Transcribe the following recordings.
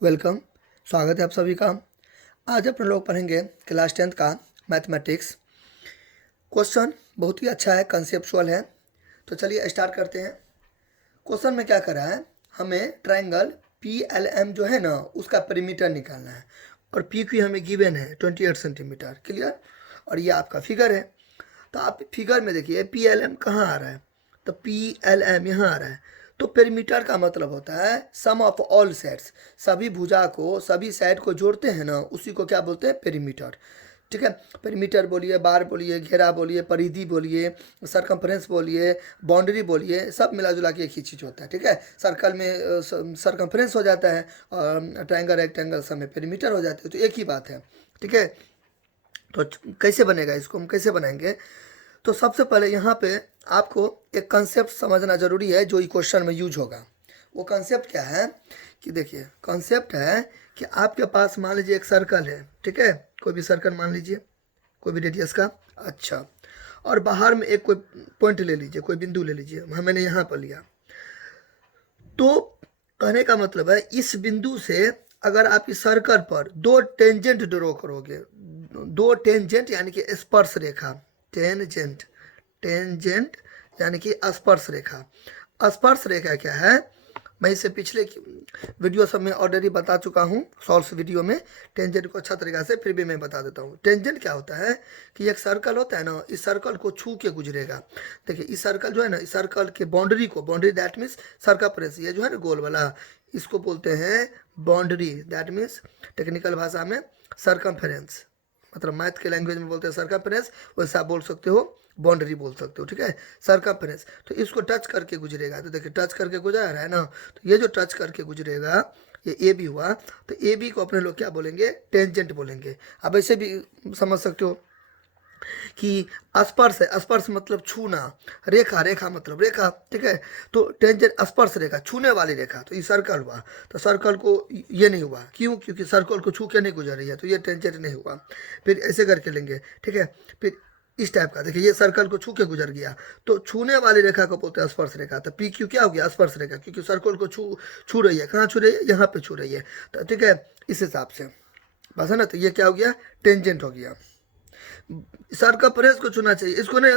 Welcome. स्वागत है आप सभी का। आज अपन लोग पढ़ेंगे क्लास 10th का मैथमेटिक्स। क्वेश्चन बहुत ही अच्छा है, कंसेप्चुअल है। तो चलिए स्टार्ट करते हैं। क्वेश्चन में क्या करा है, हमें ट्रायंगल PLM जो है ना उसका पेरीमीटर निकालना है और पी क्यू हमें गिवन है 28 सेंटीमीटर। क्लियर। और ये आपका फिगर है। तो आप फिगर में देखिए PLM कहाँ आ रहा है, तो PLM यहाँ आ रहा है। तो पेरीमीटर का मतलब होता है सम ऑफ ऑल सेट्स, सभी भुजा को, सभी साइड को जोड़ते हैं ना, उसी को क्या बोलते हैं, पेरीमीटर। ठीक है। पेरीमीटर बोलिए, बार बोलिए, घेरा बोलिए, परिधि बोलिए, सरकमफ्रेंस बोलिए, बाउंड्री बोलिए, सब मिला जुला के एक ही चीज़ होता है। ठीक है। सर्कल में सरकमफ्रेंस हो जाता है और ट्रायंगल रेक्टेंगल सब में पेरीमीटर हो जाते हैं, तो एक ही बात है। ठीक है। तो कैसे बनेगा, इसको हम कैसे बनाएंगे। तो सबसे पहले यहाँ पे आपको एक कंसेप्ट समझना जरूरी है जो ई क्वेश्चन में यूज होगा। वो कंसेप्ट क्या है कि देखिए, कंसेप्ट है कि आपके पास मान लीजिए एक सर्कल है। ठीक है। कोई भी सर्कल मान लीजिए, कोई भी रेडियस का। अच्छा। और बाहर में एक कोई पॉइंट ले लीजिए, कोई बिंदु ले लीजिए, मैंने यहाँ पर लिया। तो कहने का मतलब है इस बिंदु से अगर आप इस सर्कल पर दो टेंजेंट ड्रॉ करोगे, दो टेंजेंट यानी कि स्पर्श रेखा, टेंजेंट, टेंजेंट यानी कि स्पर्श रेखा। स्पर्श रेखा क्या है, मैं इसे पिछले वीडियो सब में ऑलरेडी बता चुका हूँ, शॉर्ट्स वीडियो में। टेंजेंट को अच्छा तरीका से फिर भी मैं बता देता हूँ। टेंजेंट क्या होता है कि एक सर्कल होता है ना, इस सर्कल को छू के गुजरेगा। देखिए इस सर्कल जो है ना, इस सर्कल के बाउंड्री को, बाउंड्री दैट मीन्स सर्कमफ्रेंस, ये जो है ना गोल वाला, इसको बोलते हैं बाउंड्री, दैट मीन्स टेक्निकल भाषा में सर्कमफ्रेंस, मतलब मैथ के लैंग्वेज में बोलते हैं सर्कमफ्रेंस, वैसे आप बोल सकते हो बाउंड्री बोल सकते हो। ठीक है। सर्कमफ्रेंस, तो इसको टच करके गुजरेगा। तो देखिए टच करके गुजर रहा है ना, तो ये जो टच करके गुजरेगा ये ए बी हुआ। तो ए बी को अपने लोग क्या बोलेंगे, टेंजेंट बोलेंगे। अब ऐसे भी समझ सकते हो कि स्पर्श है, स्पर्श मतलब छूना, रेखा, रेखा मतलब रेखा। ठीक है। तो टेंजेंट स्पर्श रेखा, छूने वाली रेखा, तो ये सर्कल हुआ। तो सर्कल को ये नहीं हुआ, क्यों, क्योंकि सर्कल को छू के नहीं गुजर रही है, तो ये टेंजेंट नहीं हुआ। फिर ऐसे करके लेंगे। ठीक है। फिर इस टाइप का देखिए, ये सर्कल को छू के गुजर गया, तो छूने वाली रेखा को बोलते हैं स्पर्श रेखा। तो पी क्यू क्या हो गया, स्पर्श रेखा, क्योंकि सर्कल को छू छू रही है। कहाँ छू रही है, यहाँ पे छू रही है। तो ठीक है, इस हिसाब से बस है ना। तो ये क्या हो गया, टेंजेंट हो गया। सर्कमफ्रेंस को छूना चाहिए, इसको नहीं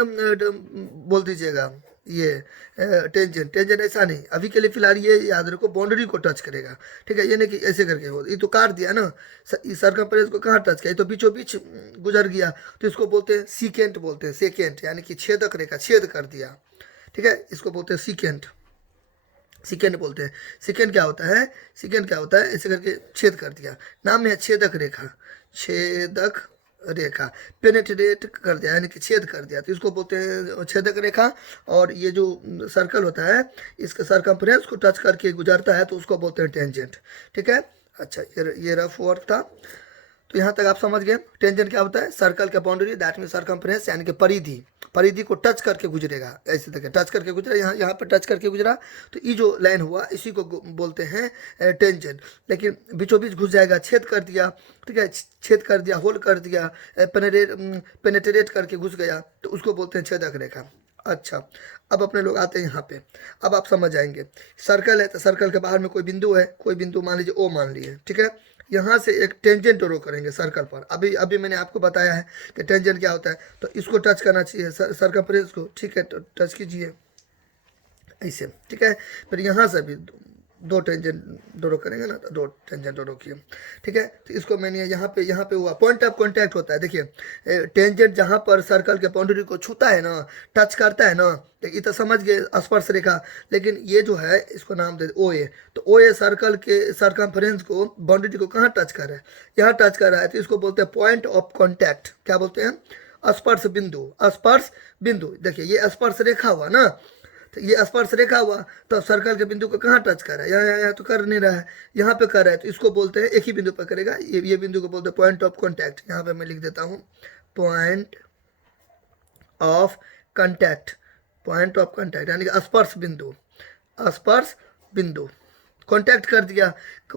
बोल दीजिएगा ये टेंजेंट। टेंजेंट ऐसा नहीं, अभी के लिए फिलहाल ये याद रखो, बाउंड्री को टच करेगा। ठीक है। ये नहीं कि ऐसे करके हो, ये तो काट दिया ना, सर्कमफ्रेंस को कहाँ टच किया, ये तो बीचों बीच गुजर गया। तो इसको बोलते हैं सीकेंट, बोलते हैं सेकेंट, यानी कि छेदक रेखा, छेद कर दिया। ठीक है। इसको बोलते हैं सीकेंट, सिकेंड बोलते हैं। सिकेंड क्या होता है, सिकेंड क्या होता है, ऐसे करके छेद कर दिया, नाम में है छेदक रेखा, छेदक रेखा, पेनेट्रेट कर दिया यानी कि छेद कर दिया, तो इसको बोलते हैं छेदक रेखा। और ये जो सर्कल होता है, इसके सरकमफ्रेंस को टच करके गुजरता है, तो उसको बोलते हैं टेंजेंट। ठीक है। अच्छा, ये रफ वर्क था। तो यहाँ तक आप समझ गए टेंजेंट क्या होता है, सर्कल का बाउंड्री दैट मीन सर्कमफ्रेंस यानी कि परिधि, परिधि को टच करके गुजरेगा। ऐसे देखिए टच करके गुजरा, यहाँ यहाँ पर टच करके गुजरा, तो ये जो लाइन हुआ इसी को बोलते हैं टेंजेंट। लेकिन बीचों बीच घुस जाएगा, छेद कर दिया। ठीक है। छेद कर दिया, होल कर दिया, पेनेट्रेट करके घुस गया, तो उसको बोलते हैं छेदक रेखा। अच्छा, अब अपने लोग आते हैं यहाँ पे। अब आप समझ जाएंगे, सर्कल है तो सर्कल के बाहर में कोई बिंदु है, कोई बिंदु मान लीजिए ओ मान लिए। ठीक है। यहाँ से एक टेंजेंट ड्रॉ करेंगे सर्कल पर। अभी अभी मैंने आपको बताया है कि टेंजेंट क्या होता है। तो इसको टच करना चाहिए सर्कमफ्रेंस को। ठीक है। तो टच कीजिए ऐसे। ठीक है। फिर यहाँ से भी दो टेंजेंट ड्रॉ करेंगे ना, तो दो टेंजेंट ड्रॉ किए। ठीक है। तो इसको मैंने यहाँ पे हुआ पॉइंट ऑफ कांटेक्ट होता है। देखिए टेंजेंट जहाँ पर सर्कल के बाउंड्री को छूता है ना, टच करता है ना, तो ये तो समझ गए स्पर्श रेखा। लेकिन ये जो है इसको नाम दे ओ ए। तो ओ ए सर्कल के सरकमफ्रेंस को, बाउंड्री को कहाँ टच कर रहा है, यहाँ टच कर रहा है, तो इसको बोलते हैं पॉइंट ऑफ कॉन्टैक्ट। क्या बोलते हैं, स्पर्श बिंदु, स्पर्श बिंदु। देखिए ये स्पर्श रेखा हुआ ना, तो ये स्पर्श रेखा हुआ, तो सर्कल के बिंदु को कहाँ टच कर रहा है, यहाँ तो कर नहीं रहा है, यहाँ पे कर रहा है, तो इसको बोलते हैं एक ही बिंदु पर करेगा, ये बिंदु को बोलते हैं पॉइंट ऑफ कॉन्टैक्ट। यहाँ पे मैं लिख देता हूँ point of contact, point of contact यानी कि स्पर्श बिंदु, स्पर्श बिंदु। कांटेक्ट कर दिया,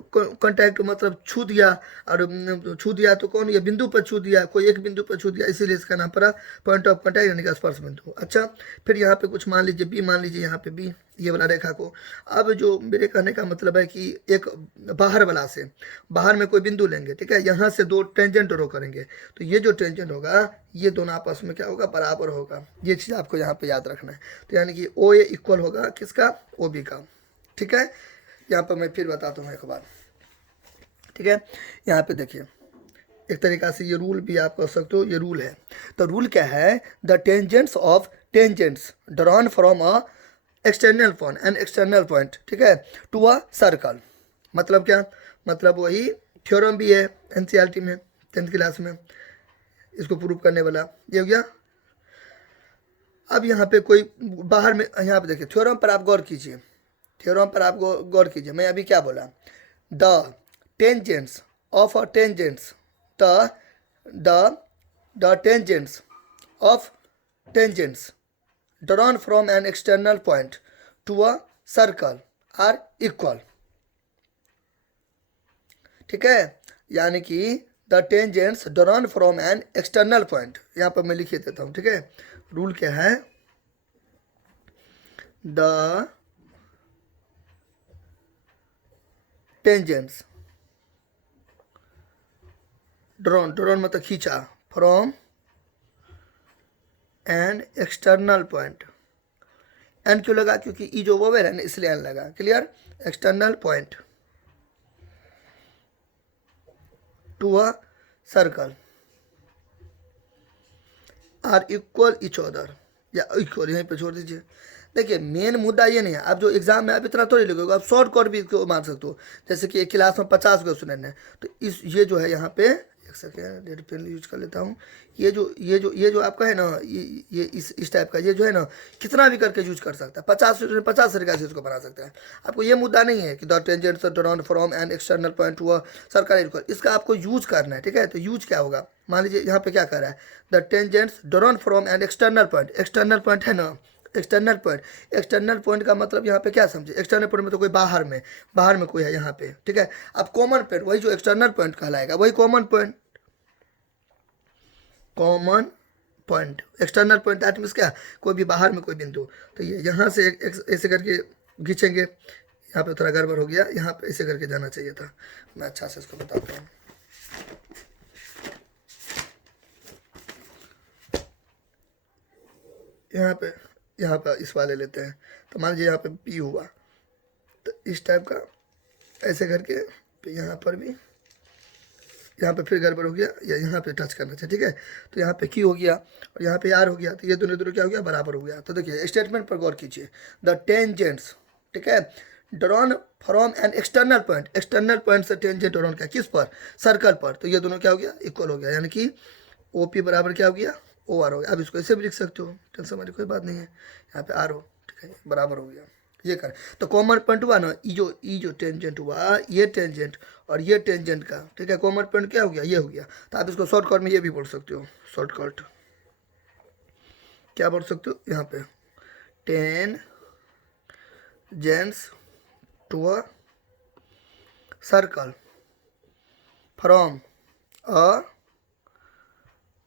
कांटेक्ट मतलब छू दिया, और छू दिया तो कौन, ये बिंदु पर छू दिया, कोई एक बिंदु पर छू दिया, इसीलिए इसका नाम पड़ा पॉइंट ऑफ कांटेक्ट यानी कि स्पर्श बिंदु। अच्छा, फिर यहाँ पे कुछ मान लीजिए बी, मान लीजिए यहाँ पे बी, ये वाला रेखा को, अब जो मेरे कहने का मतलब है कि एक बाहर वाला से, बाहर में कोई बिंदु लेंगे, ठीक है, यहाँ से दो टेंजेंट ड्रॉ करेंगे, तो ये जो टेंजेंट होगा ये दोनों आपस में क्या होगा, बराबर होगा। ये चीज़ आपको यहाँ पे याद रखना है। तो यानी कि ओ ए इक्वल होगा किसका, ओ बी का। ठीक है, यहाँ पर मैं फिर बताता हूँ एक बार। ठीक है, यहाँ पे देखिए, एक तरीका से ये रूल भी आप कर सकते हो, ये रूल है। तो रूल क्या है, the tangents of tangents drawn from a external point and external point, ठीक है, टू अ सर्कल। मतलब क्या, मतलब वही थ्योरम भी है एनसीईआरटी में 10th क्लास में, इसको प्रूव करने वाला ये हो गया। अब यहाँ पे कोई बाहर में, यहाँ पे देखिए थ्योरम पर आप गौर कीजिए, थ्योरम पर आप गौर कीजिए, मैं अभी क्या बोला, the tangents of a tangents, the the the tangents of tangents drawn from an external point to a circle are equal। ठीक है, यानी कि the tangents drawn from an external point, यहाँ पर मैं लिखे देता हूँ। ठीक है, रूल क्या है, द टेंजेंट्स ड्रॉन मतलब खींचा, from an external point, an क्यों लगा, क्योंकि ई जो वोवेल है ना इसलिए एन लगा। Clear, external point to a circle are equal each other, या इक्वल यहीं पे छोड़ दीजिए। देखिए मेन मुद्दा ये नहीं है, आप जो एग्जाम में आप इतना थोड़ी लिखोगे, आप शॉर्ट कट भी इसको मार सकते हो। जैसे कि एक क्लास में 50 को स्टूडेंट है, तो इस ये जो है यहाँ पे, एक सेकेंड डेट पेन यूज कर लेता हूँ, ये जो आपका है ना, ये इस टाइप का, ये जो है ना कितना भी करके यूज कर सकता है, 50 तरीका से इसको बना सकता है। आपको ये मुद्दा नहीं है कि the tangents drawn from an external point to a circle, इसका आपको यूज करना है। ठीक है, तो यूज क्या होगा, मान लीजिए यहाँ पे क्या कर रहा है, the tangents drawn from an external point, external point है ना, एक्सटर्नल पॉइंट, एक्सटर्नल पॉइंट का मतलब यहाँ पे क्या समझे, एक्सटर्नल पॉइंट में तो कोई बाहर में कोई है यहाँ पे। ठीक है, अब कॉमन पॉइंट वही जो एक्सटर्नल पॉइंट कहलाएगा, वही common point, common point external point that means क्या, कोई भी बाहर में कोई बिंदु। तो ये यहाँ से ऐसे करके खींचेंगे, यहाँ पे थोड़ा गड़बड़ हो गया, यहाँ पे ऐसे करके जाना चाहिए था। मैं अच्छा से इसको बताता हूँ। यहाँ पे इस वाले लेते हैं, तो मान लीजिए यहाँ पे पी हुआ, तो इस टाइप का ऐसे करके, तो यहाँ पर भी, यहाँ पे फिर गड़बड़ हो गया, या यहाँ पे टच करना चाहिए। ठीक है, तो यहाँ पे क्यू हो गया और यहाँ पे आर हो गया, तो ये दोनों दोनों क्या हो गया, बराबर हो गया। तो देखिए स्टेटमेंट पर गौर कीजिए, द टेंजेंट्स, ठीक है, drawn from an external point, external point से टेंजेंट ड्रॉन क्या, किस पर, सर्कल पर, तो ये दोनों क्या हो गया, इक्वल हो गया, यानी कि ओ पी बराबर क्या हो गया, ओ आर हो गया। अब इसको ऐसे भी लिख सकते हो, टेंशन वाली कोई बात नहीं है, यहाँ पे आर हो, ठीक है, बराबर हो गया। ये कर, तो कॉमन पॉइंट हुआ ना, ई जो टेंजेंट हुआ, ये टेंजेंट और ये टेंजेंट का, ठीक है, कॉमन पॉइंट क्या हो गया, ये हो गया। तो आप इसको शॉर्टकट में ये भी बोल सकते हो, शॉर्टकट क्या बोल सकते हो, यहाँ पे tangents to a circle from a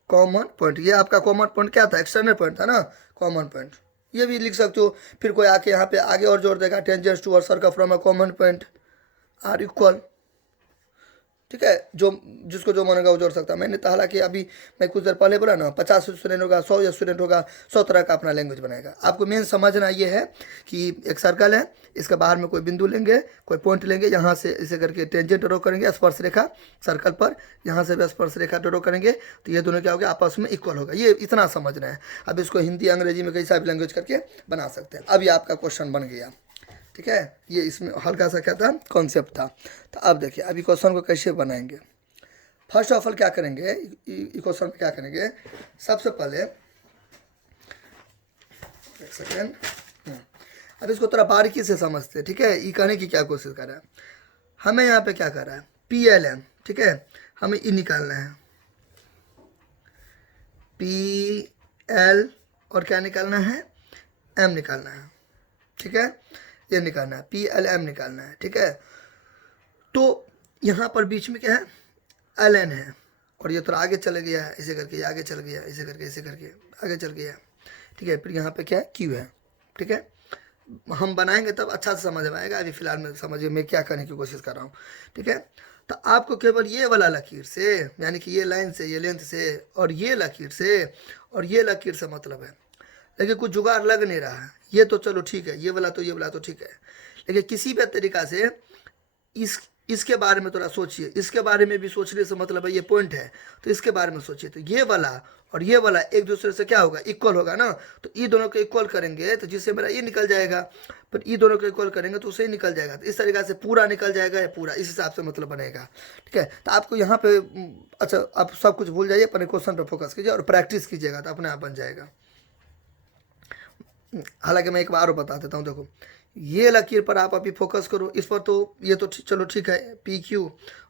common point, ये आपका कॉमन पॉइंट क्या था, एक्सटर्नल पॉइंट था ना, कॉमन पॉइंट, ये भी लिख सकते हो। फिर कोई आके यहाँ पे आगे और जोड़ देगा, tangents to a circle from a common point are equal. ठीक है, जो जिसको जो मानेगा वो जोड़ सकता है। मैंने तो हालांकि अभी मैं कुछ देर पहले बोला ना, 50 स्टूडेंट होगा, 100 स्टूडेंट होगा, 100 तरह का अपना लैंग्वेज बनाएगा। आपको मेन समझना ये है कि एक सर्कल है, इसके बाहर में कोई बिंदु लेंगे, कोई पॉइंट लेंगे, यहाँ से इसे करके टेंजेंट ड्रॉ करेंगे, स्पर्श रेखा सर्कल पर, यहाँ से भी स्पर्श रेखा ड्रॉ करेंगे, तो ये दोनों क्या हो गया, आपस में इक्वल होगा। ये इतना समझना है। अब इसको हिंदी अंग्रेजी में कैसा भी लैंग्वेज करके बना सकते हैं। अब ये आपका क्वेश्चन बन गया। ठीक है, ये इसमें हल्का सा क्या था, कॉन्सेप्ट था। तो अब देखिए अभी क्वेश्चन को कैसे बनाएंगे। फर्स्ट ऑफ ऑल क्या करेंगे, क्वेश्चन में क्या करेंगे, सबसे पहले एक सेकेंड, अब इसको थोड़ा बारीकी से समझते हैं। ठीक है, ये कहने की क्या कोशिश कर रहा है, हमें यहाँ पे क्या कर रहा है, पी एल एम, ठीक है, हमें ई निकालना है, पी एल और क्या निकालना है, एम निकालना है। ठीक है, ये निकालना है, PLM निकालना है, ठीक है। तो यहाँ पर बीच में क्या है, LN है, और ये थोड़ा आगे चले गया है, ऐसे करके आगे चल गया, ऐसे करके आगे चल गया, ठीक है। फिर यहाँ पे क्या है, Q है, ठीक है। हम बनाएंगे तब अच्छा से समझ में आएगा, अभी फिलहाल में समझिए मैं क्या करने की कोशिश कर रहा हूँ, ठीक है। तो आपको केवल ये वाला लकीर से, यानी कि ये लाइन से, ये लेंथ से, और ये लकीर से, और ये लकीर से मतलब है, लेकिन कुछ जुगाड़ लग नहीं रहा है। ये तो चलो ठीक है, ये वाला तो ठीक है, लेकिन किसी भी तरीका से इसके बारे में थोड़ा सोचिए। इसके बारे में भी सोचने से मतलब है ये पॉइंट है, तो इसके बारे में सोचिए। तो ये वाला और ये वाला एक दूसरे से क्या होगा, इक्वल होगा ना। तो ये दोनों को इक्वल करेंगे तो जिससे मेरा ये निकल जाएगा, पर ये दोनों को इक्वल करेंगे तो उसे ही निकल जाएगा। तो इस तरीके से पूरा निकल जाएगा, या पूरा, इस हिसाब से मतलब बनेगा, ठीक है। तो आपको यहाँ पे अच्छा, आप सब कुछ भूल जाइए, अपने क्वेश्चन पर फोकस कीजिए और प्रैक्टिस कीजिएगा, तो अपने आप बन जाएगा। हालांकि मैं एक बार और बता देता हूँ, देखो ये लकीर पर आप अभी फोकस करो, इस पर तो ये तो चलो ठीक है, PQ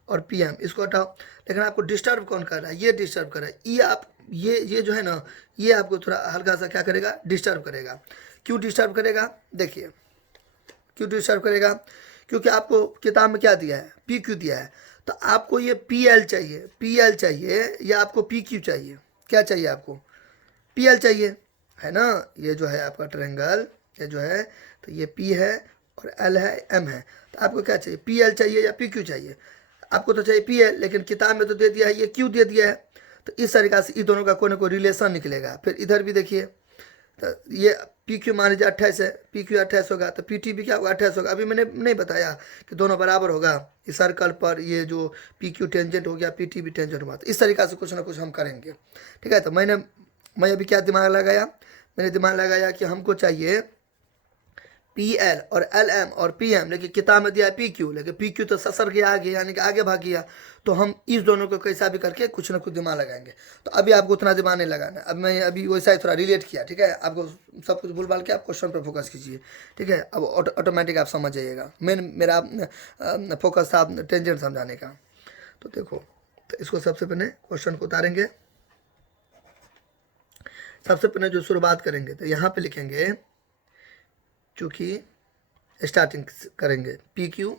और PM इसको हटाओ, लेकिन आपको डिस्टर्ब कौन कर रहा है, ये डिस्टर्ब कर रहा है। ये आप ये जो है ना, ये आपको थोड़ा हल्का सा क्या करेगा, डिस्टर्ब करेगा। क्यों डिस्टर्ब करेगा, देखिए क्यों डिस्टर्ब करेगा, क्योंकि आपको किताब में क्या दिया है, PQ दिया है। तो आपको ये PL चाहिए या आपको PQ चाहिए, क्या चाहिए आपको, PL चाहिए, है ना। ये जो है आपका ट्रायंगल, ये जो है, तो ये P है और L है, M है। तो आपको क्या चाहिए, PL चाहिए या PQ चाहिए, आपको तो चाहिए PL, लेकिन किताब में तो दे दिया है ये Q दे दिया है। तो इस तरीक़ा से इन दोनों का कोई ना कोई रिलेशन निकलेगा। फिर इधर भी देखिए, तो ये PQ मान लीजिए 28 है, PQ 28 होगा, तो PT भी क्या होगा, 28 होगा। अभी मैंने नहीं बताया कि दोनों बराबर होगा। इस सर्कल पर ये जो PQ टेंजेंट हो गया, PT भी टेंजेंट हुआ। तो इस तरीक़ा से कुछ ना कुछ हम करेंगे, ठीक है। तो मैं अभी क्या दिमाग लगाया, मैंने दिमाग लगाया कि हमको चाहिए PL और LM और PM, लेकिन किताब में दिया है PQ, लेकिन PQ तो ससर गया आगे, यानी कि आगे भाग गया। तो हम इस दोनों को कैसा भी करके कुछ ना कुछ दिमाग लगाएंगे। तो अभी आपको उतना दिमाग नहीं लगाना, अब मैं अभी वैसा ही थोड़ा रिलेट किया, ठीक है। आपको सब कुछ भूल भाल के आप क्वेश्चन पर फोकस कीजिए, ठीक है। अब ऑटोमेटिक आप समझ जाइएगा। मेरा फोकस था टेंजेंट समझाने का। तो देखो, तो इसको सबसे पहले क्वेश्चन को उतारेंगे। सबसे पहले जो शुरुआत करेंगे, तो यहाँ पे लिखेंगे, चूँकि स्टार्टिंग करेंगे PQ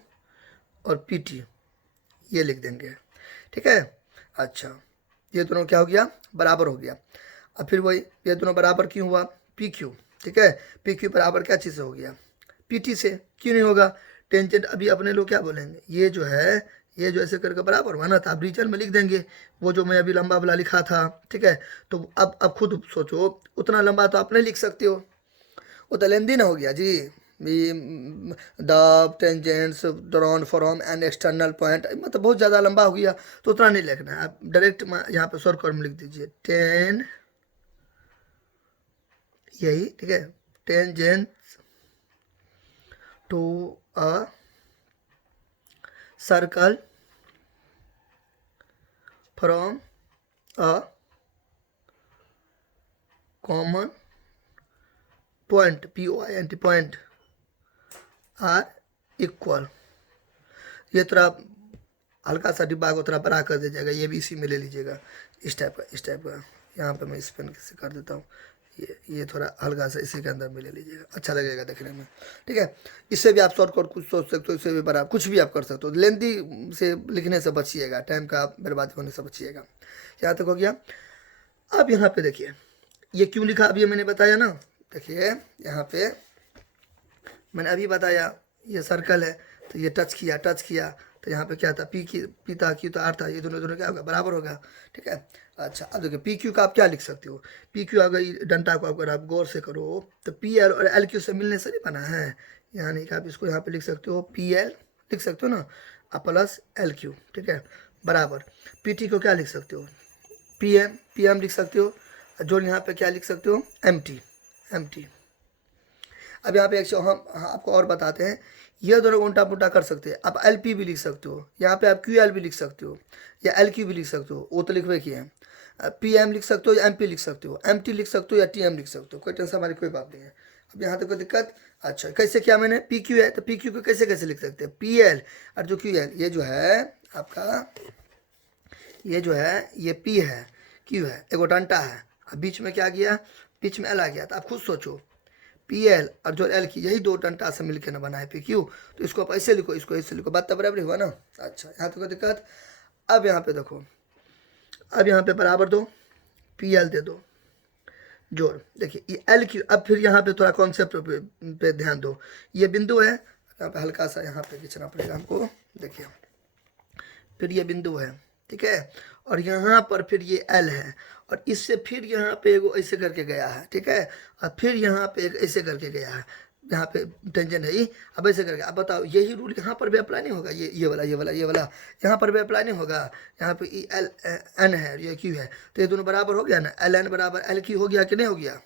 और PT, ये लिख देंगे, ठीक है। अच्छा, ये दोनों क्या हो गया, बराबर हो गया। अब फिर वही, ये दोनों बराबर क्यों हुआ, PQ, ठीक है। PQ बराबर क्या चीज़ से हो गया, PT से। क्यों नहीं होगा, टेंजेंट अभी अपने लोग क्या बोलेंगे, ये जो है, ये जो ऐसे करके बराबर हुआ ना, तो आप रीजन में लिख देंगे, वो जो मैं अभी लंबा वाला लिखा था, ठीक है। तो अब खुद सोचो, उतना लंबा तो आप नहीं लिख सकते हो, वो तो लेंदी ना हो गया जी। The tangents drawn from an external point, मतलब बहुत ज़्यादा लंबा हो गया, तो उतना नहीं लिखना है। आप डायरेक्ट यहाँ पे शॉर्टकट में लिख दीजिए 10, यही, ठीक है। Tangents to a circle from a common point, POINT point are equal. ये थोड़ा हल्का सा डिब्बा को थोड़ा बड़ा कर दीजिएगा, ये भी इसी में ले लीजिएगा, इस टाइप का। यहाँ पे मैं इस पेन से कर देता हूँ, ये थोड़ा हल्का सा इसी के अंदर में ले लीजिएगा, अच्छा लगेगा देखने में, ठीक है। इससे भी आप शॉर्टकट कुछ सोच सकते हो, इससे भी बड़ा कुछ भी आप कर सकते हो। लेंदी से लिखने से बचिएगा, टाइम का बर्बादी होने से बचिएगा। यहाँ तक हो गया। अब यहाँ पे देखिए, ये क्यों लिखा अभी मैंने बताया ना, देखिए यहाँ पे मैंने अभी बताया, ये सर्कल है, तो ये टच किया, तो यहाँ पे क्या था, P था, Q था, R था, ये दोनों क्या होगा, बराबर होगा, ठीक है। अच्छा, अब देखिए PQ का आप क्या लिख सकते हो, PQ अगर डंटा को अगर आप गौर से करो, तो PL और LQ से मिलने से नहीं बना है, यानी कि आप इसको यहाँ पे लिख सकते हो, PL लिख सकते हो ना, प्लस LQ, ठीक है, बराबर। PT को क्या लिख सकते हो, PM लिख सकते हो, जो यहाँ पे क्या लिख सकते हो, MT। अब यहाँ पे एक हम आपको और बताते हैं, ये दोनों उल्टा पुल्टा कर सकते हैं। आप LP भी लिख सकते हो, यहाँ पे आप QL भी लिख सकते हो, या LQ भी लिख सकते हो, वो तो लिखवे किए हैं। PM लिख सकते हो या MP लिख सकते हो, MT लिख सकते हो या TM लिख सकते हो, कोई टेंशन हमारी कोई बात नहीं है। अब यहाँ तक कोई दिक्कत। अच्छा, कैसे किया मैंने, PQ है तो PQ को कैसे लिख सकते हैं, PL और जो QL, ये जो है आपका, ये जो है ये P है, Q है, एक डंटा है, अब बीच में क्या गया, बीच में L आ गया। तो आप खुद सोचो, पी एल और जो एल की, यही दो डंटा से मिलकर ना बना है पी क्यू। तो इसको आप ऐसे लिखो, इसको ऐसे लिखो, बात तो बराबर हुआ ना। अच्छा, यहाँ तक कोई दिक्कत? अब यहाँ पे देखो, अब यहाँ पे बराबर दो, पी एल दे दो, जोड़। देखिए ये एल क्यू, अब फिर यहाँ पे थोड़ा कॉन्सेप्ट पे ध्यान दो। ये बिंदु है, यहाँ पे हल्का सा यहाँ पे खींचना पड़ेगा हमको। देखिए फिर ये बिंदु है, ठीक है, और यहाँ पर फिर ये एल है, और इससे फिर यहाँ पे एगो ऐसे करके गया है, ठीक है, और फिर यहाँ पे एक ऐसे करके गया है, यहाँ पे टेंजेंट है ये। अब ऐसे करके, अब बताओ यही रूल यहाँ पर भी अप्लाई नहीं होगा? ये वाला, ये वाला, ये वाला यहाँ पर भी अप्लाई नहीं होगा? यहाँ पे ई एल एन है, ये क्यू है, तो ये दोनों बराबर हो गया ना, एल एन बराबर एल क्यू हो गया कि नहीं हो गया?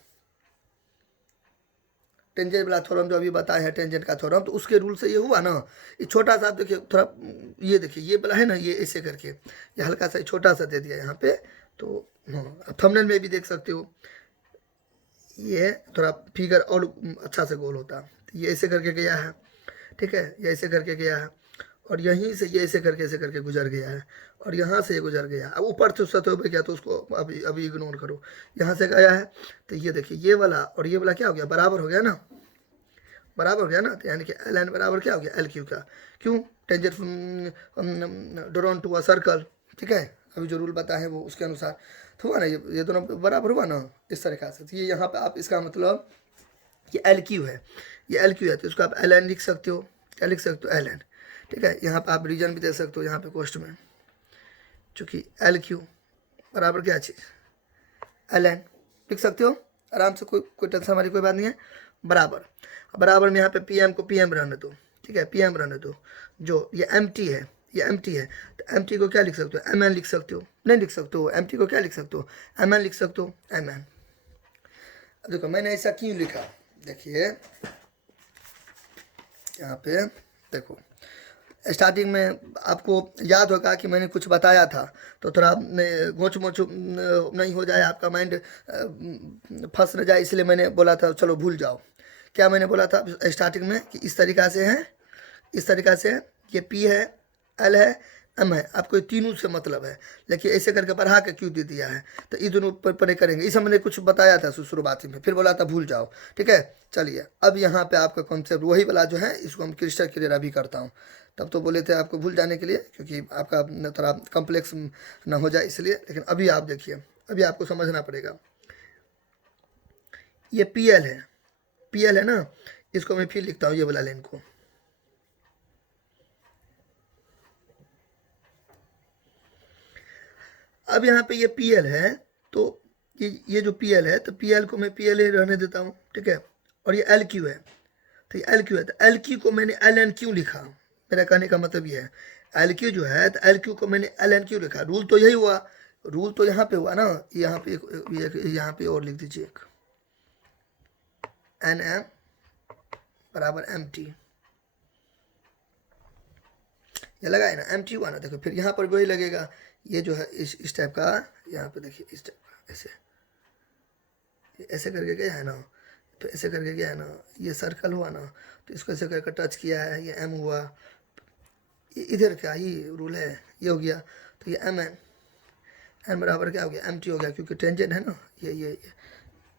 टेंजेंट वाला थ्योरम जो अभी बताए हैं, टेंजेंट का थ्योरम, तो उसके रूल से ये हुआ ना। ये छोटा सा, आप देखिए थोड़ा, ये देखिए ये वाला है ना, ये ऐसे करके, ये हल्का सा छोटा सा दे दिया यहाँ पे, तो हाँ थंबनेल में भी देख सकते हो। ये थोड़ा फिगर और अच्छा से गोल होता, तो ये ऐसे करके गया है, ठीक है, ये ऐसे करके गया है, और यहीं से ये ऐसे करके गुजर गया है, और यहाँ से ये गुजर गया। अब ऊपर से सतह पे गया तो उसको अभी अभी इग्नोर करो। यहाँ से गया है, तो ये देखिए ये वाला और ये वाला क्या हो गया? बराबर हो गया ना, बराबर हो गया ना। तो यानी कि एल एन बराबर क्या हो गया? एल क्यू का। क्यों? Tangent drawn to a circle, ठीक है, अभी जो रूल बताए हैं वो उसके अनुसार तो हुआ ना, ये दोनों बराबर हुआ ना इस तरीक़ा से। तो ये यहाँ पे आप इसका मतलब ये एल क्यू है, ये एल क्यू है, तो इसको आप एल एन लिख सकते हो। क्या लिख सकते हो? एल एन, ठीक है। यहाँ पे आप रीजन भी दे सकते हो, यहाँ पे क्वेश्चन में, चूँकि एल क्यू बराबर क्या चीज़? एल एन लिख सकते हो आराम से, कोई टेंशन हमारी कोई बात नहीं है। बराबर, बराबर में यहाँ पे पी एम को पी एम रहने दो, ठीक है, पी एम रहने दो। जो ये एम टी है, ये एम टी है, तो एम टी को क्या लिख सकते हो? एम एन लिख सकते हो? नहीं लिख सकते हो। एम टी को क्या लिख सकते हो? एम एन लिख सकते हो, एम एन। अब देखो मैंने ऐसा क्यों लिखा, देखिए यहाँ पे देखो, स्टार्टिंग में आपको याद होगा कि मैंने कुछ बताया था, तो थोड़ा गोच मोच नहीं हो जाए, आपका माइंड फंस न जाए, इसलिए मैंने बोला था चलो भूल जाओ। क्या मैंने बोला था स्टार्टिंग में कि इस तरीक़ा से है, इस तरीक़ा से है, ये पी है, एल है, एम है, आपको तीनों से मतलब है, लेकिन ऐसे करके बढ़ा के क्यों दे दिया है? तो ये दोनों परे करेंगे, इस हमने कुछ बताया था शुरुआती में, फिर बोला था भूल जाओ, ठीक है। चलिए अब यहाँ पे आपका कॉन्सेप्ट वही वाला जो है, इसको हम क्रिस्टल क्लियर अभी करता हूँ। तब तो बोले थे आपको भूल जाने के लिए, क्योंकि आपका थोड़ा कॉम्प्लेक्स ना हो जाए इसलिए, लेकिन अभी आप देखिए, अभी आपको समझना पड़ेगा। ये पी एल है, पी एल है ना, इसको मैं फिर लिखता हूँ ये वाला लाइन को, अब यहाँ पे ये पी एल है, तो ये जो पी एल है, तो पी एल को मैं पी एल रहने देता हूँ, ठीक है, और ये एल क्यू है, तो ये एल क्यू है, तो एल क्यू को मैंने एल एन क्यों लिखा? मेरा कहने का मतलब ये है, एल क्यू जो है, तो एल क्यू को मैंने एल एन क्यों लिखा? रूल तो यही हुआ, रूल तो यहाँ पे हुआ ना, यहाँ पे यहाँ पे और लिख दीजिए एक, एन एम बराबर एम टी, ये लगा है ना, एम टी हुआ ना। देखो फिर यहाँ पर वही लगेगा, ये जो है इस टाइप का, यहाँ पे देखिए इस टाइप का, ऐसे ऐसे करके गया है ना, तो ऐसे करके गया है ना, ये सर्कल हुआ ना, तो इसको ऐसे करके टच किया है, ये एम हुआ, ये इधर क्या ही रूल है, ये हो गया, तो ये एम एन, एन बराबर क्या हो गया? एम टी हो गया, क्योंकि टेंजेंट है ना, ये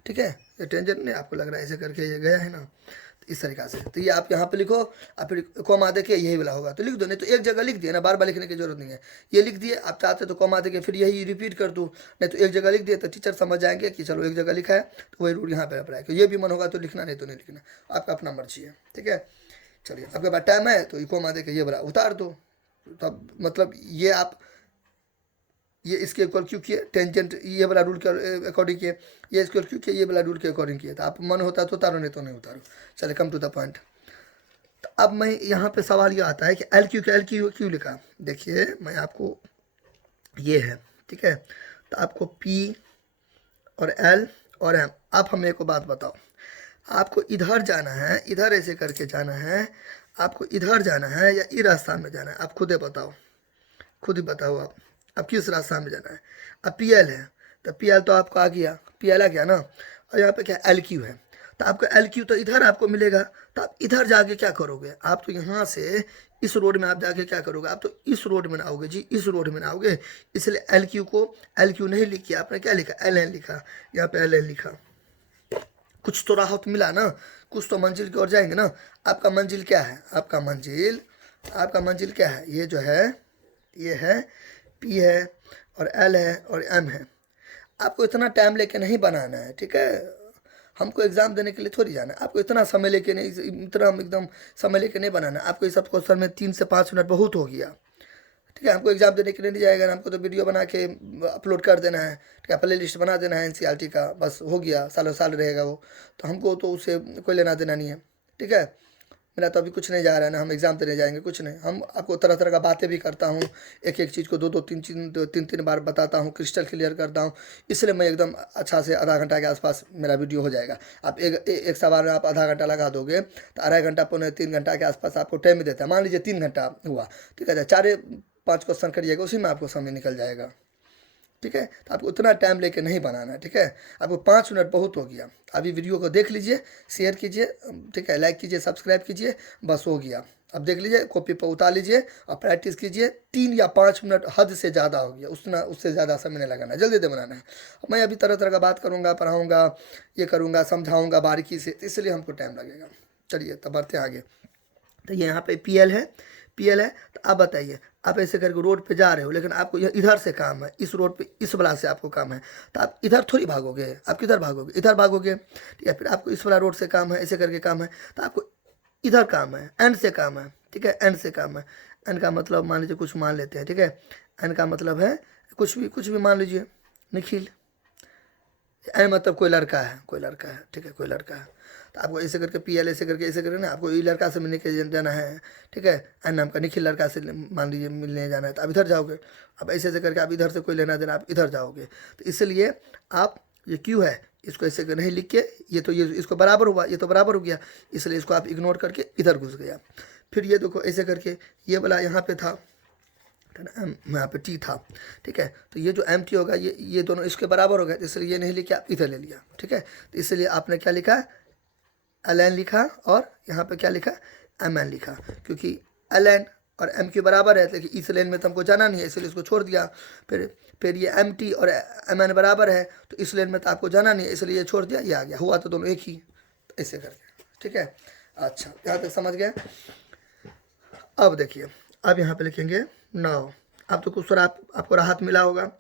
ठीक है, ये टेंजेंट नहीं आपको लग रहा है, ऐसे करके ये गया है ना, तो इस तरीक़ा से। तो ये आप यहाँ पे लिखो, आप फिर कॉमा दे के यही वाला होगा तो लिख दो, नहीं तो एक जगह लिख दिया ना, बार बार लिखने की जरूरत नहीं है। ये लिख दिए, आप चाहते तो कॉमा दे के फिर यही रिपीट कर दूँ, नहीं तो एक जगह लिख दिए तो टीचर समझ जाएंगे कि चलो एक जगह लिखा है तो वही रूल यहाँ पर अप्लाई करो। ये भी मन होगा तो लिखना, नहीं तो नहीं लिखना, आपका अपना मर्जी है, ठीक है। चलिए आपके पास टाइम है तो ये कॉमा दे के ये वाला उतार दो, तब मतलब ये आप ये इसके इक्वल क्यों किए? टेंजेंट ये वाला रूल के अकॉर्डिंग किए, ये इसके इक्वल क्यों किए? ये वाला रूल के अकॉर्डिंग किए। तो आप मन होता तो उतारो, नहीं तो नहीं उतारो। चलिए कम टू द पॉइंट। तो अब मैं यहाँ पे सवाल ये आता है कि एल क्यू क्यों लिखा? देखिए मैं आपको, ये है, ठीक है, तो आपको पी और एल और एम, आप हमें एक बात बताओ, आपको इधर जाना है, इधर ऐसे करके जाना है, आपको इधर जाना है या इस रास्ता में जाना है? आप खुद ही बताओ, खुद ही बताओ आप, अब किस रास्ता में जाना है? अब पी एल है, तो पी एल तो आपको आ गया, पी एल आ गया ना, और यहाँ पे क्या एल क्यू है, तो आपका एल क्यू तो इधर आपको मिलेगा, तो आप इधर जाके क्या करोगे? आप तो यहाँ से इस रोड में आप जाके क्या करोगे? आप तो इस रोड में ना आओगे जी, इस रोड में ना आओगे, इसलिए एल क्यू को एल क्यू नहीं लिखिए, आपने क्या लिखा? एल एन लिखा, यहाँ पे एल एन लिखा, कुछ तो राहत मिला ना, कुछ तो मंजिल की ओर जाएंगे ना। आपका मंजिल क्या है? आपका मंजिल क्या है? ये जो है ये है पी है और एल है और एम है। आपको इतना टाइम लेके नहीं बनाना है, ठीक है। हमको एग्ज़ाम देने के लिए थोड़ी जाना है, आपको इतना समय लेके नहीं, इतना एकदम समय लेके नहीं बनाना है। आपको इस सब क्वेश्चन में 3 से 5 मिनट बहुत हो गया, ठीक है। हमको एग्ज़ाम देने के लिए नहीं जाएगा ना, हमको तो वीडियो बना के अपलोड कर देना है, ठीक है। प्ले लिस्ट बना देना है एनसीईआरटी का, बस हो गया, सालों साल रहेगा वो। तो हमको तो उससे कोई लेना देना नहीं है, ठीक है। मेरा तो अभी कुछ नहीं जा रहा है ना, हम एग्ज़ाम देने जाएंगे, कुछ नहीं। हम आपको तरह तरह का बातें भी करता हूँ, एक एक चीज़ को दो दो तीन तीन बार बताता हूँ, क्रिस्टल क्लियर करता हूँ। इसलिए मैं एकदम अच्छा से आधा घंटा के आसपास मेरा वीडियो हो जाएगा। आप एक सवाल में आप आधा घंटा लगा दोगे तो 2.5 घंटा 3 घंटा के आसपास आपको टाइम भी देता है। मान लीजिए 3 घंटा हुआ, ठीक है, 4-5 क्वेश्चन करिएगा, उसी में आपको समय निकल जाएगा, ठीक है। तो आपको उतना टाइम लेके नहीं बनाना है, ठीक है। आपको 5 मिनट बहुत हो गया। अभी वीडियो को देख लीजिए, शेयर कीजिए, ठीक है, लाइक कीजिए, सब्सक्राइब कीजिए, बस हो गया। अब देख लीजिए, कॉपी पर उतार लीजिए और प्रैक्टिस कीजिए। 3 या 5 मिनट हद से ज़्यादा हो गया, उतना उससे ज़्यादा समय नहीं लगाना है, जल्दी जल्दी बनाना है। मैं अभी तरह तरह का बात करूँगा, पढ़ाऊँगा, ये करूँगा, समझाऊँगा बारीकी से, इसलिए हमको टाइम लगेगा। चलिए तब बढ़ते हैं आगे। तो ये यहाँ पे पीएल है, पीएल है। तो आप बताइए, आप ऐसे करके रोड पे जा रहे हो, लेकिन आपको इधर से काम है, इस रोड पे इस वाला से आपको काम है, तो आप इधर थोड़ी भागोगे, आप किधर भागोगे? इधर भागोगे, ठीक है। फिर आपको इस वाला रोड से काम है, ऐसे करके काम है, तो आपको इधर काम है, एंड से काम है, ठीक है, एंड से काम है। एंड का मतलब मान लीजिए कुछ मान लेते हैं, ठीक है। एंड का मतलब है कुछ भी मान लीजिए, निखिल। एन मतलब कोई लड़का है, कोई लड़का है, ठीक है, कोई लड़का है। तो आपको ऐसे करके पीएल ऐसे करके ना, आपको ई लड़का से मिलने के जाना है, ठीक है। एन नाम का निखिल लड़का से मान लीजिए मिलने जाना है, तो आप इधर जाओगे। अब ऐसे ऐसे करके आप इधर से कोई लेना देना, आप इधर जाओगे। तो इसलिए आप ये क्यों है, इसको ऐसे नहीं लिख के, ये इसको बराबर हुआ, ये तो बराबर हो गया, इसलिए इसको आप इग्नोर करके इधर घुस गया। फिर ये देखो ऐसे करके, ये वाला यहाँ पे था, एम यहाँ पे टी था, ठीक है। तो ये जो एम टी होगा, ये दोनों इसके बराबर हो गए, इसलिए ये नहीं लिखे, आप इधर ले लिया, ठीक है। तो इसलिए आपने क्या लिखा, एल एन लिखा, और यहाँ पे क्या लिखा, एम एन लिखा, क्योंकि एल एन और एम के बराबर है, लेकिन इस लेन में तो हमको जाना नहीं है, इसलिए इसको छोड़ दिया। फिर ये एम टी और एम एन बराबर है, तो इस लेन में तो आपको जाना नहीं है, इसलिए ये छोड़ दिया, ये आ गया, हुआ तो दोनों एक ही। तो ऐसे करके, ठीक है। अच्छा, यहाँ तक समझ गए। अब देखिए, अब यहाँ पे लिखेंगे नाउ। अब तो कुछ थोड़ा आपको राहत मिला होगा।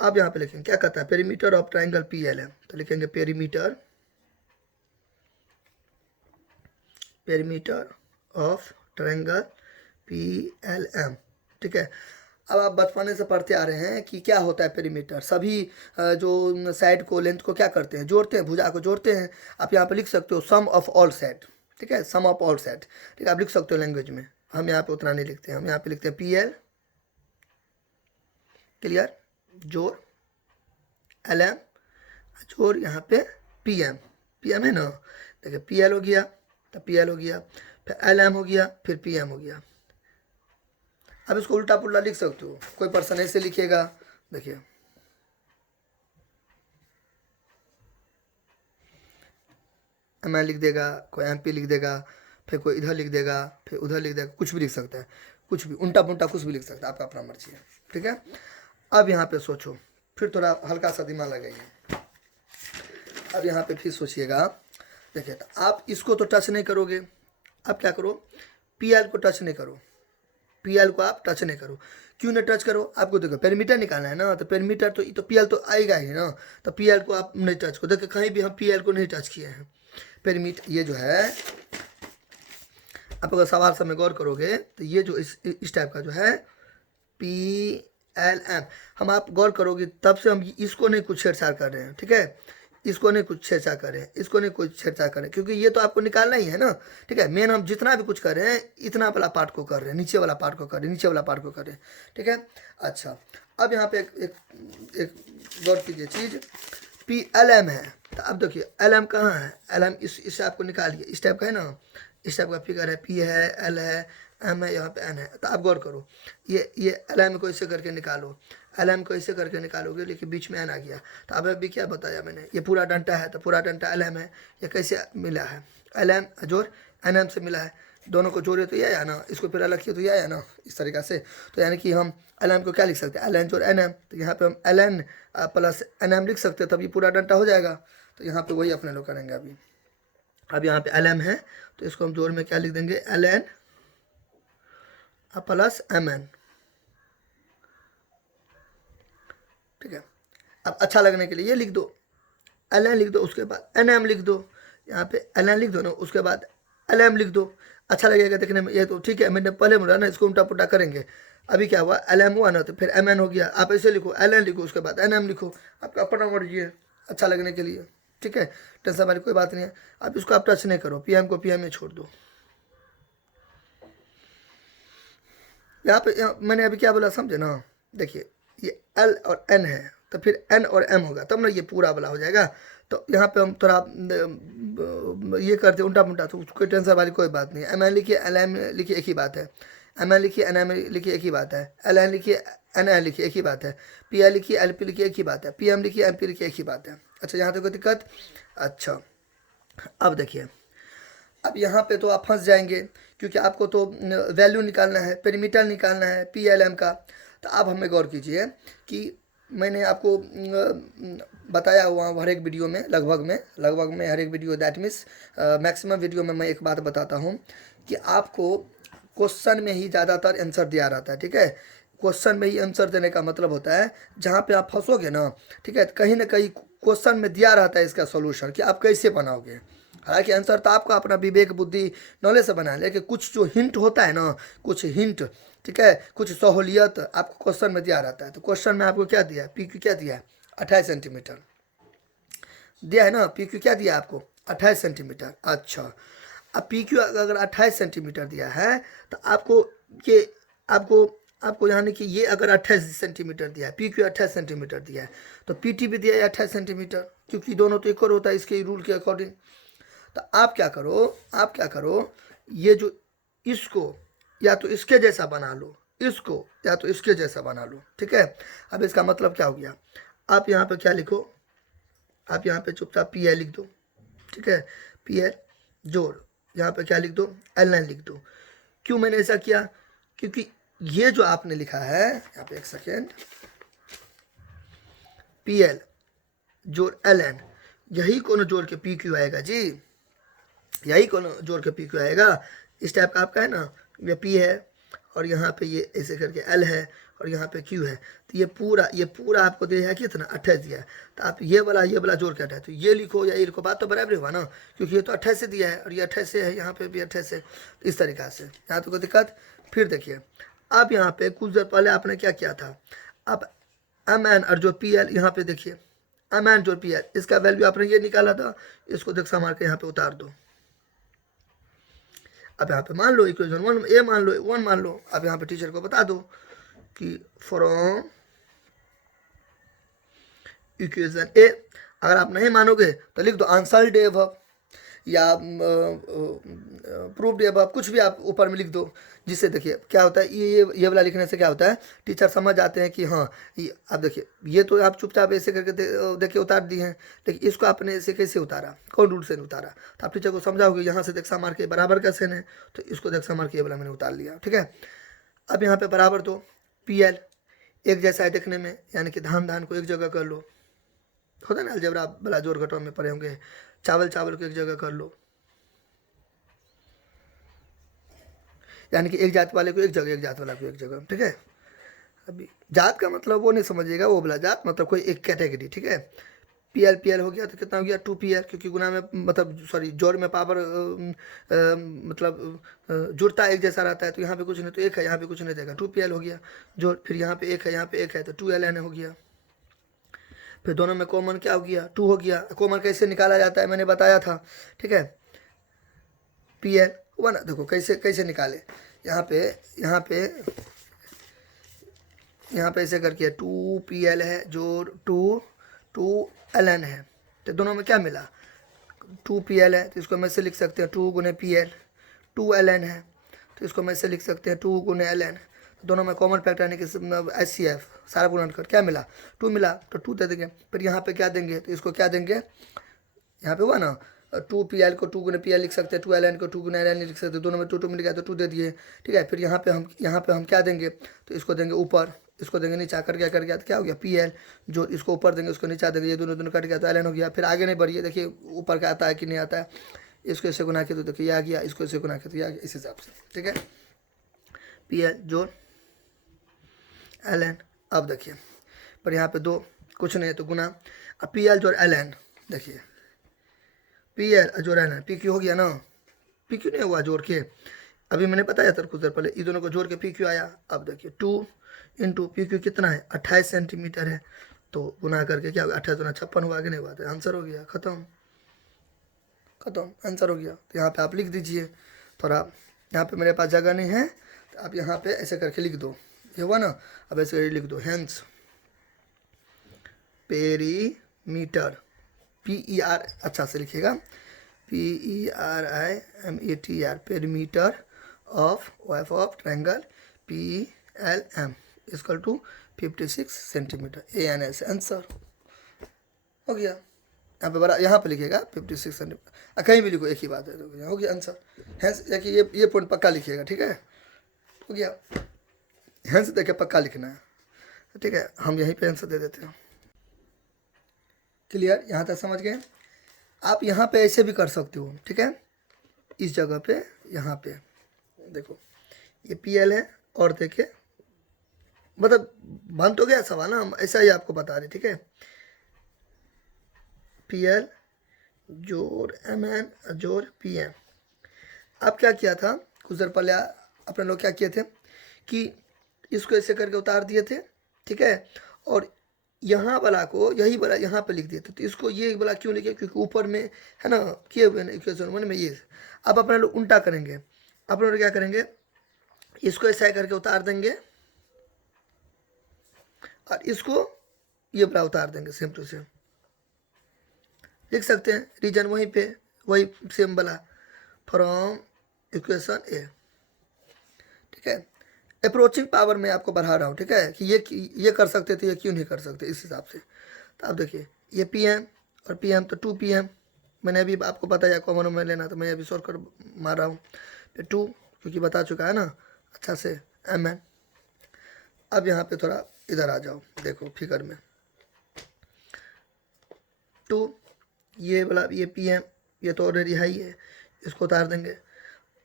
अब यहाँ पे लिखेंगे, क्या कहता है, perimeter of triangle P L है, तो लिखेंगे perimeter of triangle P L M, ठीक है। अब आप बचपने से पढ़ते आ रहे हैं कि क्या होता है पेरीमीटर। सभी जो साइड को, लेंथ को क्या करते हैं, जोड़ते हैं, भुजा को जोड़ते हैं। आप यहाँ पे लिख सकते हो सम ऑफ ऑल साइड, ठीक है, सम ऑफ ऑल साइड, ठीक है, आप लिख सकते हो लैंग्वेज में। हम यहाँ पे उतना नहीं लिखते हैं, हम यहाँ पे लिखते हैं पी एल, क्लियर, जोड़, एल एम, जोड़, यहाँ पे पी एम, पी एम है ना। देखिए पी एल हो गया, तो पी एल हो गया, फिर एल एम हो गया, फिर पी एम हो गया। अब इसको उल्टा पुल्टा लिख सकते हो, कोई पर्सन ऐसे लिखेगा, देखिए एम एन लिख देगा, कोई एम पी लिख देगा, फिर कोई इधर लिख देगा, फिर उधर लिख देगा, कुछ भी लिख सकता है, कुछ भी उल्टा पुल्टा कुछ भी लिख सकता है, आपका अपना मर्जी है, ठीक है। अब यहाँ पे सोचो, फिर थोड़ा हल्का सा दिमाग लगाइए। अब यहाँ पे फिर सोचिएगा, देखिए तो आप इसको तो टच नहीं करोगे, आप क्या करो, पी एल को टच नहीं करो, पी एल को आप टच नहीं करो। क्यों नहीं टच करो, आपको देखो पेरीमीटर निकालना है ना, तो पेरीमीटर तो पी एल तो आएगा ही ना, तो पी एल को आप नहीं टच करो। देखो कहीं भी हम पी एल को नहीं टच किए हैं। पेरीमीटर ये जो है, आप अगर सवाल समय गौर करोगे तो ये जो इस टाइप का जो है पी एल एम, हम आप गौर करोगे तब से हम इसको नहीं कुछ छेड़छाड़ कर रहे हैं, ठीक है, इसको नहीं कुछ छेड़छाड़ करें, इसको नहीं कुछ छेड़छाड़ करें, क्योंकि ये तो आपको निकालना ही है ना, ठीक है। मेन हम जितना भी कुछ कर रहे हैं, इतना वाला पार्ट को कर रहे हैं, नीचे वाला पार्ट को कर रहे हैं, नीचे वाला पार्ट को कर रहे हैं, ठीक है। अच्छा, अब यहाँ पे एक गौर कीजिए चीज़, पी एल एम है, तो अब देखिए एल एम कहाँ है, एल एम इससे आपको निकालिए, इस टाइप का है ना, इस टाइप का फिगर है, पी है, एल है, एम है, यहाँ पे एन है। तो आप गौर करो, ये एल एम को ऐसे करके निकालो, एल एम को ऐसे करके निकालोगे, लेकिन बीच में एन आ गया। तो अब अभी क्या बताया मैंने, ये पूरा डंटा है, तो पूरा डंटा एल एम है, ये कैसे मिला है, एल एम जोड़ एन एम से मिला है, दोनों को जोड़े तो ये आया ना, इसको फिर अलग किए तो ये आया ना, इस तरीक़ा से। तो यानी कि हम एल एम को क्या लिख सकते हैं, एल एन जोड़ एन एम, तो यहाँ पे हम L N plus N M लिख सकते हैं, तब ये पूरा डंटा हो जाएगा। तो यहाँ पे वही अपने लोग करेंगे अभी। अब यहाँ पे LM है तो इसको हम जोड़ में क्या लिख देंगे, LN प्लस MN। ठीक है, अब अच्छा लगने के लिए ये लिख दो, LN लिख दो, उसके बाद NM लिख दो, यहाँ पे LN लिख दो ना, उसके बाद LM लिख दो, अच्छा लगेगा देखने में। ये तो ठीक है, मैंने पहले बोला ना इसको उल्टा पुल्टा करेंगे। अभी क्या हुआ, LM हुआ ना तो फिर MN हो गया। आप ऐसे लिखो, LN लिखो, उसके बाद NM लिखो, आपका अपना मर्जी है, अच्छा लगने के लिए। ठीक है, टेंशन वाली कोई बात नहीं है। अब इसको आप टच नहीं करो, PM को PM में छोड़ दो। यहाँ पे मैंने अभी क्या बोला समझे ना, देखिए ये L और N है तो फिर N और M होगा तब ना ये पूरा वाला हो जाएगा। तो यहाँ पे हम थोड़ा ये करते उल्टा पुल्टा, तो कोई टेंशन वाली कोई बात नहीं है। MN लिखिए, LM लिखिए, एक ही बात है। MN लिखिए, NM लिखिए, एक ही बात है। LN लिखिए, NN लिखिए, एक ही बात है। PL लिखिए, LP लिखिए, एक ही बात है। PM लिखिए, MP लिखिए, एक ही बात है। अच्छा, यहाँ तक कोई दिक्कत? अच्छा, अब देखिए, अब यहाँ पे तो आप फंस जाएंगे क्योंकि आपको तो वैल्यू निकालना है, पेरीमीटर निकालना है PLM का। तो आप हमें गौर कीजिए कि मैंने आपको बताया हुआ हर एक वीडियो में, लगभग में हर एक video, that means maximum video में मैं एक बात बताता हूँ कि आपको क्वेश्चन में ही ज़्यादातर आंसर दिया रहता है। ठीक है, क्वेश्चन में ही आंसर देने का मतलब होता है जहाँ पे आप फंसोगे ना, ठीक है, कहीं ना कहीं क्वेश्चन में दिया रहता है इसका सॉल्यूशन कि आप कैसे बनाओगे। हालांकि आंसर तो आपका अपना विवेक बुद्धि नॉलेज से बना है, लेकिन कुछ जो हिंट होता है ना, कुछ हिंट, ठीक है, कुछ सहूलियत आपको क्वेश्चन में दिया रहता है। तो क्वेश्चन में आपको क्या दिया है, PQ क्या दिया है, 28 सेंटीमीटर दिया है ना। PQ क्या दिया है आपको, 28 सेंटीमीटर। अच्छा, अब PQ अगर 28 सेंटीमीटर दिया है तो आपको ये आपको यानी कि ये अगर 28 सेंटीमीटर दिया है, PQ 28 सेंटीमीटर दिया है, तो PT भी दिया है 28 सेंटीमीटर, क्योंकि दोनों तो इक्वल होता है इसके रूल के अकॉर्डिंग। तो आप क्या करो, ये जो इसको या तो इसके जैसा बना लो, इसको या तो इसके जैसा बना लो। ठीक है, अब इसका मतलब क्या हो गया, आप यहाँ पे क्या लिखो, आप यहाँ पे चुपचाप PL लिख दो। ठीक है, PL जोड़, यहाँ पे क्या लिख दो, LN लिख दो। क्यों मैंने ऐसा किया, क्योंकि ये जो आपने लिखा है यहाँ पे, एक सेकेंड, PL जोड़ LN, यही कोनो जोड़ के PQ आएगा जी, यही कोनो जोड़ के PQ आएगा। इस टाइप का आपका है ना, ये P है और यहाँ पे ये ऐसे करके L है और यहाँ पे Q है। तो ये पूरा आपको दिया है कितना, 28 दिया है। तो आप ये वाला जोड़ के 28, तो ये लिखो या ये लिखो, बात तो बराबर हुआ ना, क्योंकि ये तो 28 से दिया है और ये 28 से है, यहाँ पे भी 28 है। तो इस तरीक़ा से यहाँ तो कोई दिक्कत। फिर देखिए, अब यहाँ पे कुछ देर पहले आपने क्या किया था, अब MN और जो PL, यहाँ पे देखिए MN जो PL, इसका वैल्यू आपने ये निकाला था, इसको देख मार के यहाँ पे उतार दो। अब यहाँ पे मान लो इक्वेशन 1 A मान लो, 1 मान लो। अब यहाँ पे टीचर को बता दो कि फ्रॉम इक्वेशन A, अगर आप नहीं मानोगे तो लिख दो आंसर डे अब या प्रूफ डे अब, कुछ भी आप ऊपर में लिख दो। जिससे देखिए क्या होता है, ये वाला लिखने से क्या होता है, टीचर समझ आते हैं कि हाँ ये, अब देखिए ये तो आप चुपचाप ऐसे करके देखिए उतार दिए हैं, लेकिन इसको आपने ऐसे कैसे उतारा, कौन रूल से नहीं उतारा, तो आप टीचर को समझाओगे यहाँ से देखा मार के बराबर का सेन है, तो इसको देखा मार के ये वाला मैंने उतार लिया। ठीक है, अब यहाँ पे बराबर तो PL एक जैसा है देखने में, यानी कि धान को एक जगह कर लो, होता है ना अलजेब्रा वाला जोड़ घटाव में पढ़े होंगे, चावल को एक जगह कर लो, यानी कि एक जात वाले को एक जगह, एक जात वाला को एक जगह। ठीक है, अभी जात का मतलब वो नहीं समझिएगा, वो बोला जात मतलब कोई एक कैटेगरी। ठीक है, PL हो गया तो कितना हो गया 2PL, क्योंकि गुना में मतलब सॉरी जोड़ में पावर मतलब जुड़ता एक जैसा रहता है, तो यहाँ पे कुछ नहीं तो एक है, यहाँ पे कुछ नहीं देगा, 2PL हो गया जोड़। फिर यहाँ पे एक है, यहाँ पे एक है, तो 2LN हो गया। फिर दोनों में कॉमन क्या हो गया, 2 हो गया। कॉमन कैसे निकाला जाता है मैंने बताया था। ठीक है, PL हुआ ना, देखो कैसे निकाले, यहाँ पे ऐसे करके 2PL है जोड़ 2LN है, तो दोनों में क्या मिला, 2PL है, तो इसको मैं से लिख सकते हैं 2 गुने PL, 2LN है तो इसको मैं से लिख सकते हैं 2 गुने LN। तो दोनों में कॉमन फैक्टर यानी कि HCF सारा गुणन कर क्या मिला, 2 मिला, तो 2 दे देंगे। फिर यहाँ पे क्या देंगे, तो इसको क्या देंगे, यहाँ पे हुआ ना 2pl को 2 गुना pl लिख सकते हैं, 2ln को 2 गुना ln लिख सकते हैं, दोनों में 2 मिल गया तो 2 दे दिए। ठीक है, फिर यहाँ पे हम क्या देंगे, तो इसको देंगे ऊपर, इसको देंगे नीचा, कट गया तो क्या हो गया pl, जो इसको ऊपर देंगे उसको नीचा देंगे, ये दोनों दोनों कट गया तो ln हो गया। फिर आगे नहीं बढ़िए, देखिए ऊपर का आता है कि नहीं आता है, इसको इससे गुना किया तो देखिए ये आ गया, इसको इससे गुना किया तो ये आ गया, इस हिसाब से। ठीक है, pl जोड़ ln। अब देखिए पर यहाँ पे 2 कुछ नहीं है तो गुना, अब pl जोड़ ln, देखिए pl जोड़ ln, pq हो गया ना, pq नहीं हुआ जोड़ के, अभी मैंने बताया था कुछ देर पहले, इन दोनों को जोड़ के pq आया। अब देखिए 2 इंटू pq कितना है, 28 सेंटीमीटर है, तो गुना करके क्या होगा, 28 गुना 56 हुआ, आगे नहीं हुआ, आंसर हो गया, खत्म, आंसर हो गया। तो यहाँ पे आप लिख दीजिए, थोड़ा यहाँ पे मेरे पास जगह नहीं है तो आप यहाँ पे ऐसे करके लिख दो, ये हुआ ना। अब ऐसे लिख दो, हेंस पेरीमीटर, PER अच्छा से लिखिएगा, PERIMETR, perimeter of triangle PLM equal to 56 centimetre, ANS answer हो गया। यहाँ पे बड़ा, यहाँ पे लिखिएगा 56 सेंटीमीटर, कहीं भी लिखो एक ही बात है, तो हो गया आंसर। हैंस देखिए ये पॉइंट पक्का लिखिएगा, ठीक है, हो गया। हैंस देखिए पक्का लिखना है, ठीक है, हम यहीं पे आंसर दे देते हैं। क्लियर, यहाँ तक समझ गए। आप यहाँ पे ऐसे भी कर सकते हो, ठीक है, इस जगह पे, यहाँ पे देखो ये PL है, और देखिए मतलब बन तो गया सवाल ना, हम ऐसा ही आपको बता रहे, ठीक है, PL जोड़ MN जोड़ PM। अब क्या किया था कुछ देर पहले अपने लोग क्या किए थे कि इसको ऐसे करके उतार दिए थे, ठीक है, और यहाँ वाला को यही वाला यहाँ पे लिख दिए थे, तो इसको ये वाला क्यों लिखे, क्योंकि ऊपर में है ना किए हुए इक्वेशन 1 में ये। अब अपने लोग उल्टा करेंगे, अपने लोग क्या करेंगे, इसको ऐसा करके उतार देंगे और इसको ये वाला उतार देंगे, सेम टू सेम लिख सकते हैं, रीजन वहीं पे वही सेम वाला, फ्रॉम इक्वेशन ए। ठीक है, अप्रोचिंग पावर में आपको बढ़ा रहा हूँ, ठीक है, कि ये कर सकते थे, ये क्यों नहीं कर सकते, इस हिसाब से। तो आप देखिए ये PM और PM तो 2PM, मैंने अभी आपको बताया कॉमन में लेना, तो मैं अभी शॉर्टकट मार रहा हूँ, फिर 2 क्योंकि बता चुका है ना अच्छा से, MN। अब यहाँ पे थोड़ा इधर आ जाओ, देखो फिगर में 2, ये वाला ये PM, ये तो ऑलरेडी है ही है, इसको उतार देंगे,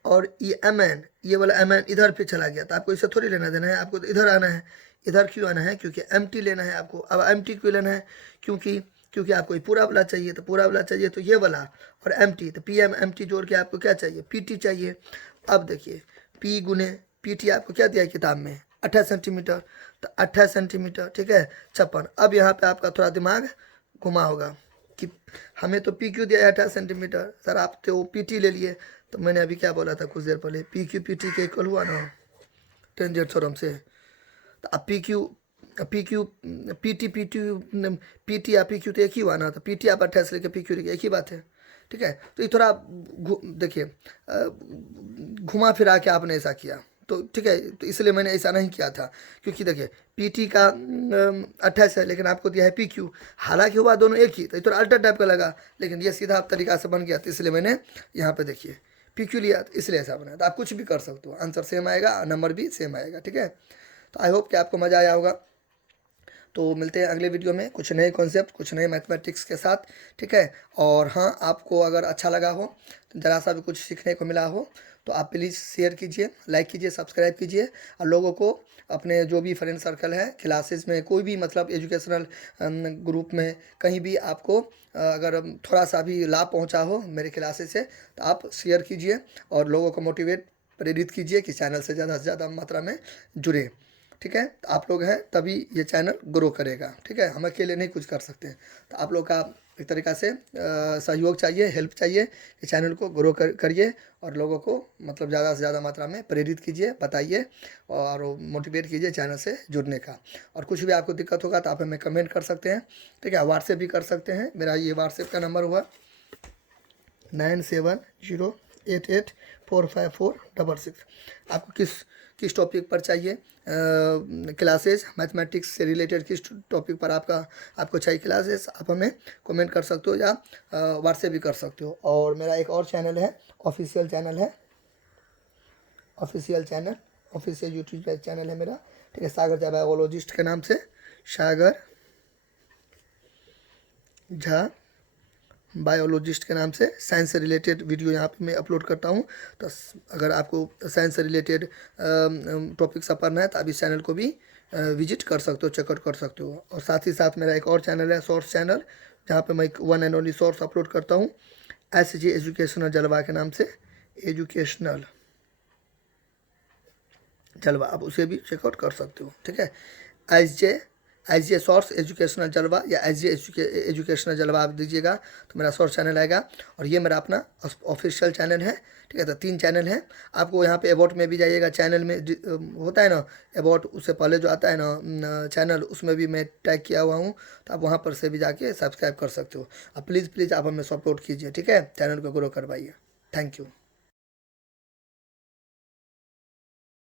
और ये MN, ये वाला MN इधर पे चला गया, तो आपको इसे थोड़ी लेना देना है, आपको तो इधर आना है। इधर क्यों आना है, क्योंकि MT लेना है आपको। अब MT क्यों लेना है, क्योंकि आपको ये पूरा वाला चाहिए, तो पूरा वाला चाहिए तो ये वाला और MT, तो PM MT जोड़ के आपको क्या चाहिए, PT चाहिए। अब देखिए P गुने PT आपको क्या दिया है किताब में, 28 सेंटीमीटर, तो 28 सेंटीमीटर, ठीक है, 56। अब यहाँ पे आपका थोड़ा दिमाग घुमा होगा कि हमें तो PQ दिया है 28 सेंटीमीटर, सर आप तो PT ले लिए, तो मैंने अभी क्या बोला था कुछ देर पहले, PQ PT के इक्वल हुआ ना टेंजेंट थ्योरम से। तो अब PQ PT या PQ तो एक ही हुआ ना, तो PT आप 28 लेके PQ लेके एक ही बात है, ठीक है। तो ये थोड़ा देखिए घुमा फिरा के आपने ऐसा किया, तो ठीक है, तो इसलिए मैंने ऐसा नहीं किया था, क्योंकि देखिए PT का 28 है, लेकिन आपको दिया है PQ, हालांकि हुआ दोनों एक ही, तो थोड़ा अल्टर टाइप का लगा, लेकिन ये सीधा तरीका से बन गया, तो इसलिए मैंने यहाँ पे देखिए PQ लिया, तो इसलिए ऐसा बना। तो आप कुछ भी कर सकते हो, आंसर सेम आएगा, नंबर भी सेम आएगा, ठीक है। तो आई होप कि आपको मज़ा आया होगा। तो मिलते हैं अगले वीडियो में कुछ नए कॉन्सेप्ट, कुछ नए मैथमेटिक्स के साथ, ठीक है। और हाँ, आपको अगर अच्छा लगा हो, ज़रा सा भी कुछ सीखने को मिला हो, तो आप प्लीज़ शेयर कीजिए, लाइक कीजिए, सब्सक्राइब कीजिए, और लोगों को अपने जो भी फ्रेंड सर्कल है, क्लासेस में, कोई भी मतलब एजुकेशनल ग्रुप में, कहीं भी आपको अगर थोड़ा सा भी लाभ पहुंचा हो मेरे क्लासेस से, तो आप शेयर कीजिए और लोगों को प्रेरित कीजिए कि चैनल से ज़्यादा मात्रा में जुड़े, ठीक है। तो आप लोग हैं तभी ये चैनल ग्रो करेगा, ठीक है, हम अकेले नहीं कुछ कर सकते हैं। तो आप लोग का एक तरीक़ा से सहयोग चाहिए, हेल्प चाहिए कि चैनल को ग्रो करिए और लोगों को मतलब ज़्यादा से ज़्यादा मात्रा में प्रेरित कीजिए, बताइए और मोटिवेट कीजिए चैनल से जुड़ने का। और कुछ भी आपको दिक्कत होगा तो आप हमें कमेंट कर सकते हैं, ठीक है, व्हाट्सएप भी कर सकते हैं। मेरा ये व्हाट्सएप का नंबर हुआ 970885 4546। आपको किस टॉपिक पर चाहिए क्लासेस, मैथमेटिक्स से रिलेटेड किस टॉपिक पर आपको चाहिए क्लासेस, आप हमें कमेंट कर सकते हो या व्हाट्सएप भी कर सकते हो। और मेरा एक और चैनल है, ऑफिशियल चैनल है, ऑफिशियल यूट्यूब चैनल है मेरा, ठीक है, सागर झा बायोलॉजिस्ट के नाम से, सागर झा बायोलॉजिस्ट के नाम से साइंस से रिलेटेड वीडियो यहाँ पे मैं अपलोड करता हूँ। तो अगर आपको साइंस से रिलेटेड टॉपिक सब पढ़ना है तो आप इस चैनल को भी विजिट कर सकते हो, चेकआउट कर सकते हो। और साथ ही साथ मेरा एक और चैनल है, शॉर्ट्स चैनल, जहाँ पे मैं one and only shorts upload करता हूँ, SG एजुकेशनल जलवा के नाम से, एजुकेशनल जलवा, आप उसे भी चेकआउट कर सकते हो, ठीक है। एस जे शॉर्ट्स एजुकेशनल जलवा या एजुकेशनल जलवा आप दीजिएगा तो मेरा शॉर्ट चैनल आएगा। और ये मेरा अपना ऑफिशियल चैनल है, ठीक है। तो 3 चैनल हैं। आपको यहाँ पे अबाउट में भी जाइएगा, चैनल में होता है ना अबाउट, उससे पहले जो आता है ना चैनल, उसमें भी मैं टैग किया हुआ हूँ, तो आप वहाँ पर से भी जाके सब्सक्राइब कर सकते हो। अब प्लीज़ आप हमें सपोर्ट कीजिए, ठीक है, चैनल को ग्रो करवाइए। Thank you.